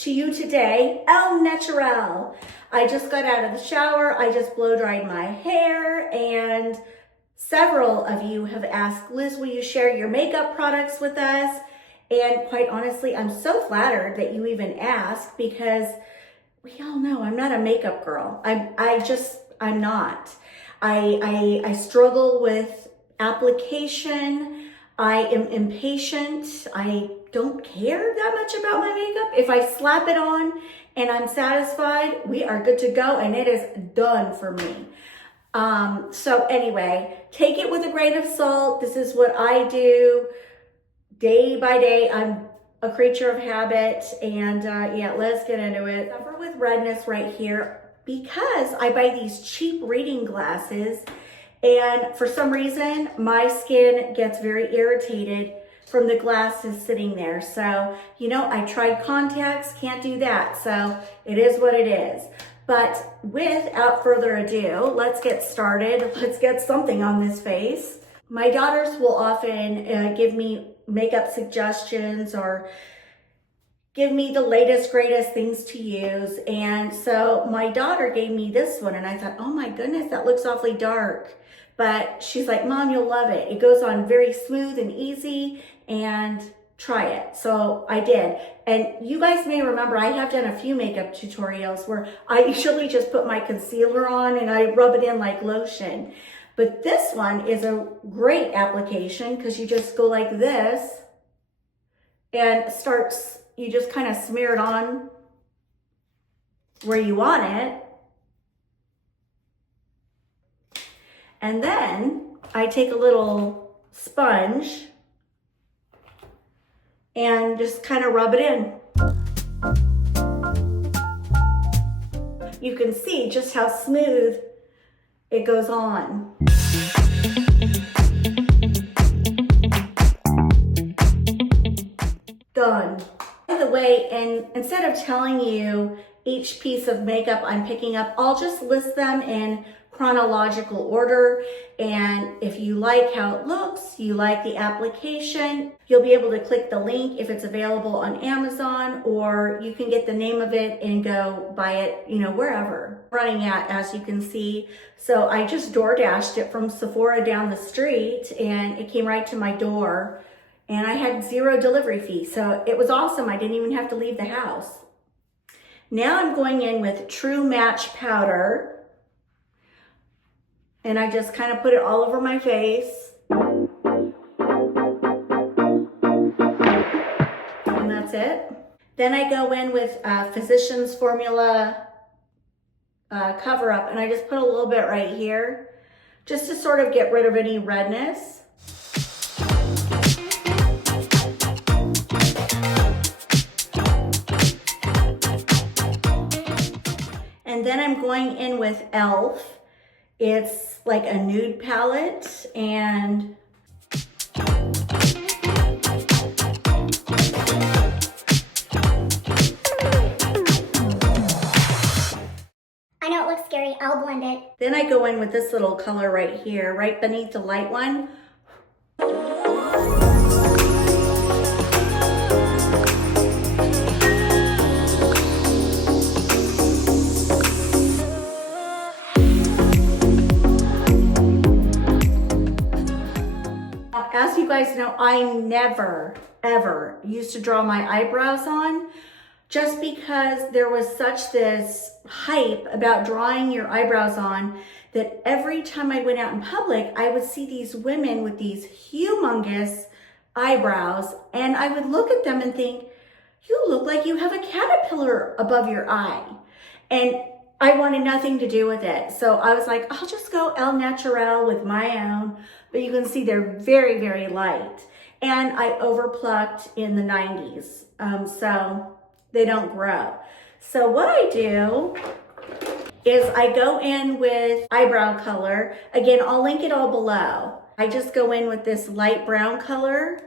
to you today, El Natural. I just got out of the shower, I just blow dried my hair, and several of you have asked, Liz, will you share your makeup products with us? And quite honestly, I'm so flattered that you even asked, because we all know I'm not a makeup girl. I'm not. I struggle with application. I am impatient. I don't care that much about my makeup. If I slap it on and I'm satisfied, we are good to go, and it is done for me. So anyway, take it with a grain of salt. This is what I do day by day. I'm a creature of habit, and yeah, let's get into it. I suffer with redness right here because I buy these cheap reading glasses, and for some reason my skin gets very irritated from the glasses sitting there. So, you know, I tried contacts, can't do that. So it is what it is. But without further ado, let's get started. Let's get something on this face. My daughters will often give me makeup suggestions or give me the latest, greatest things to use. And so my daughter gave me this one, and I thought, oh my goodness, that looks awfully dark. But she's like, Mom, you'll love it. It goes on very smooth and easy, and try it. So I did. And you guys may remember, I have done a few makeup tutorials where I usually just put my concealer on and I rub it in like lotion. But this one is a great application because you just go like this and you just kind of smear it on where you want it. And then I take a little sponge and just kind of rub it in. You can see just how smooth it goes on. Done. By the way, and instead of telling you each piece of makeup I'm picking up, I'll just list them in chronological order. And if you like how it looks, you like the application, you'll be able to click the link if it's available on Amazon, or you can get the name of it and go buy it, you know, wherever. Running out, as you can see. So I just door dashed it from Sephora down the street, and it came right to my door, and I had 0 delivery fee. So it was awesome. I didn't even have to leave the house. Now I'm going in with True Match powder. And I just kind of put it all over my face. And that's it. Then I go in with Physicians Formula cover up, and I just put a little bit right here just to sort of get rid of any redness. And then I'm going in with e.l.f. It's like a nude palette, and I know it looks scary, I'll blend it. Then I go in with this little color right here, right beneath the light one. As you guys know, I never, ever used to draw my eyebrows on, just because there was such this hype about drawing your eyebrows on that every time I went out in public, I would see these women with these humongous eyebrows, and I would look at them and think, you look like you have a caterpillar above your eye. And I wanted nothing to do with it. So I was like, I'll just go El Natural with my own. But you can see they're very, very light. And I overplucked in the 90s, so they don't grow. So what I do is I go in with eyebrow color. Again, I'll link it all below. I just go in with this light brown color.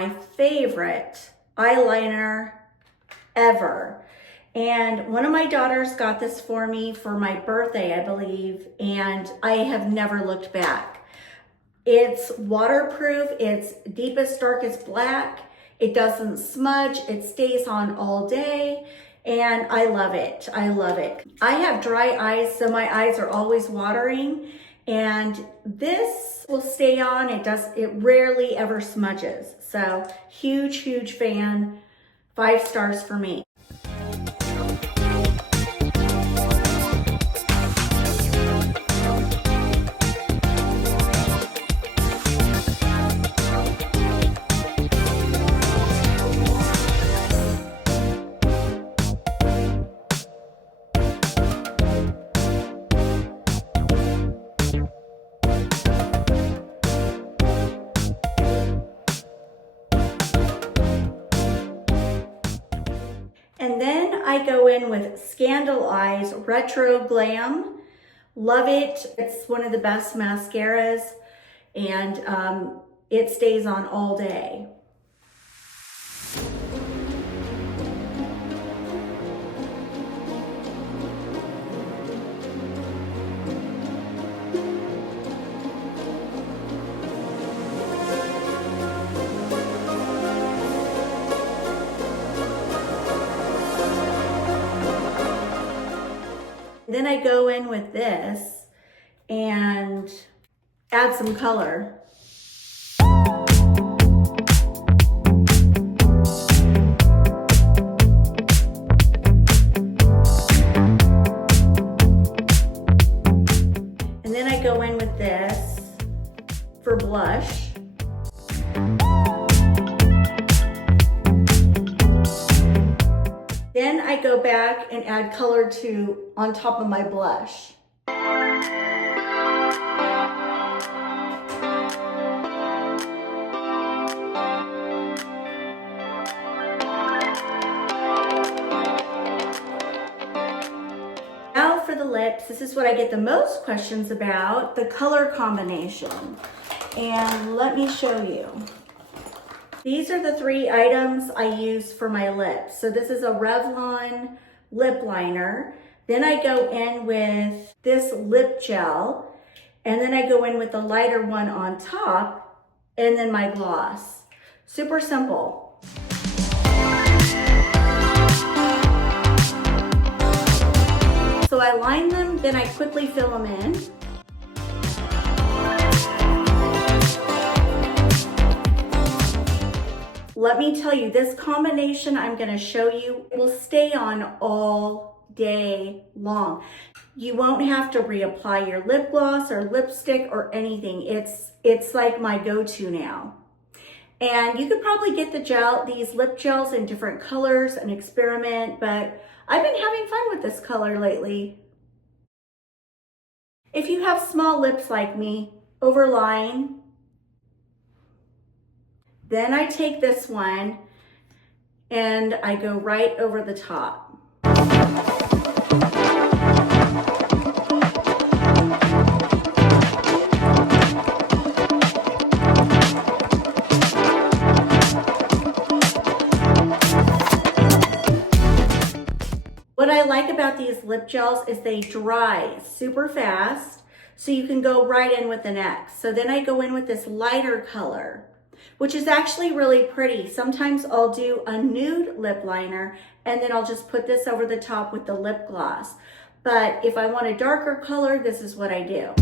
my favorite eyeliner ever. And one of my daughters got this for me for my birthday, I believe, and I have never looked back. It's waterproof, it's deepest, darkest black, it doesn't smudge, it stays on all day, and I love it, I love it. I have dry eyes, so my eyes are always watering, and this will stay on, it rarely ever smudges. So huge fan, 5 stars for me. And then I go in with Scandal Eyes Retro Glam. Love it. It's one of the best mascaras, and it stays on all day. Then I go in with this and add some color. And then I go in with this for blush. Then I go back and add color on top of my blush. Now for the lips, this is what I get the most questions about, the color combination. And let me show you. These are the 3 items I use for my lips. So this is a Revlon lip liner. Then I go in with this lip gel. And then I go in with the lighter one on top. And then my gloss. Super simple. So I line them, then I quickly fill them in. Let me tell you, this combination I'm gonna show you will stay on all day long. You won't have to reapply your lip gloss or lipstick or anything. It's like my go-to now. And you could probably get these lip gels in different colors and experiment, but I've been having fun with this color lately. If you have small lips like me, overline, then I take this one and I go right over the top. What I like about these lip gels is they dry super fast, so you can go right in with the next. So then I go in with this lighter color, which is actually really pretty. Sometimes I'll do a nude lip liner and then I'll just put this over the top with the lip gloss. But if I want a darker color, this is what I do.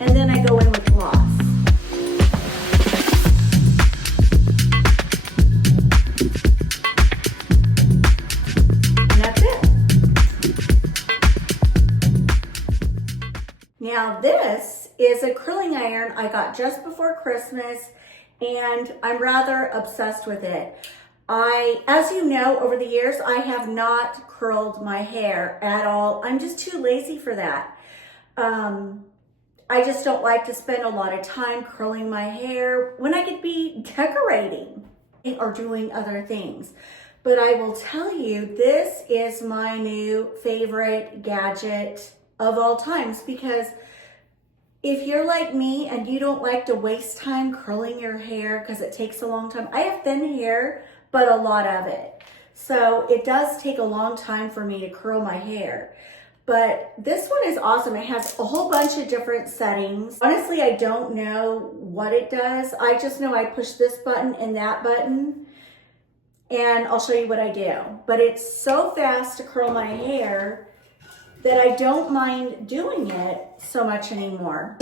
And then I go in with gloss. Now this is a curling iron I got just before Christmas and I'm rather obsessed with it. As you know, over the years, I have not curled my hair at all. I'm just too lazy for that. I just don't like to spend a lot of time curling my hair when I could be decorating or doing other things. But I will tell you, this is my new favorite gadget of all times, because if you're like me and you don't like to waste time curling your hair because it takes a long time, I have thin hair, but a lot of it. So it does take a long time for me to curl my hair. But this one is awesome. It has a whole bunch of different settings. Honestly, I don't know what it does. I just know I push this button and that button, and I'll show you what I do. But it's so fast to curl my hair that I don't mind doing it so much anymore.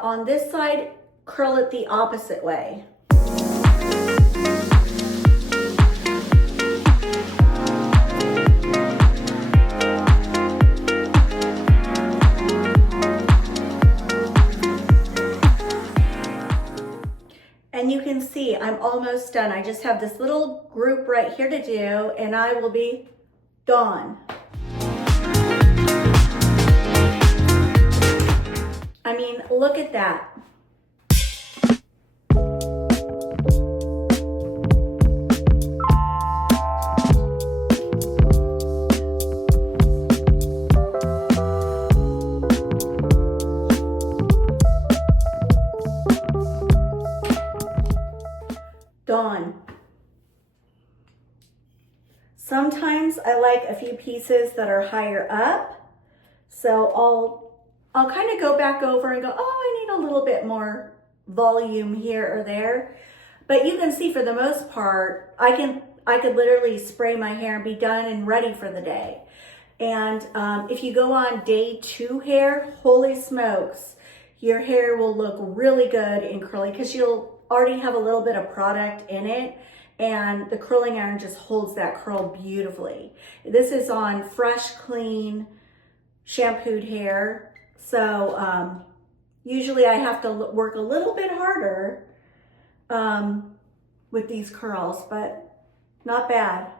On this side, curl it the opposite way. And you can see I'm almost done. I just have this little group right here to do, and I will be done. I mean, look at that. Done. Sometimes I like a few pieces that are higher up, so I'll kind of go back over and go, oh, I need a little bit more volume here or there. But you can see for the most part, I could literally spray my hair and be done and ready for the day. And if you go on day 2 hair, holy smokes, your hair will look really good and curly because you'll already have a little bit of product in it, and the curling iron just holds that curl beautifully. This is on fresh, clean, shampooed hair. So usually I have to work a little bit harder with these curls, but not bad.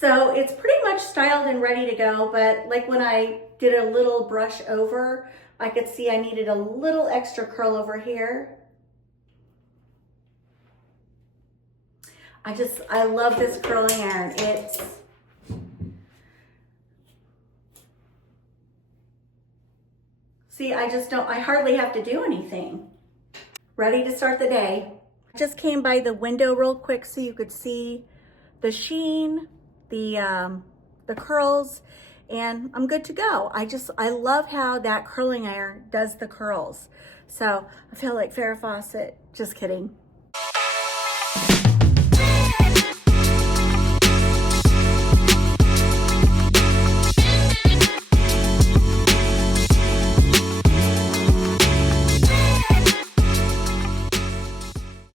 So it's pretty much styled and ready to go, but like when I did a little brush over, I could see I needed a little extra curl over here. I love this curling iron. See, I hardly have to do anything. Ready to start the day. I just came by the window real quick so you could see the sheen, the curls, and I'm good to go. I love how that curling iron does the curls. So I feel like Farrah Fawcett, just kidding.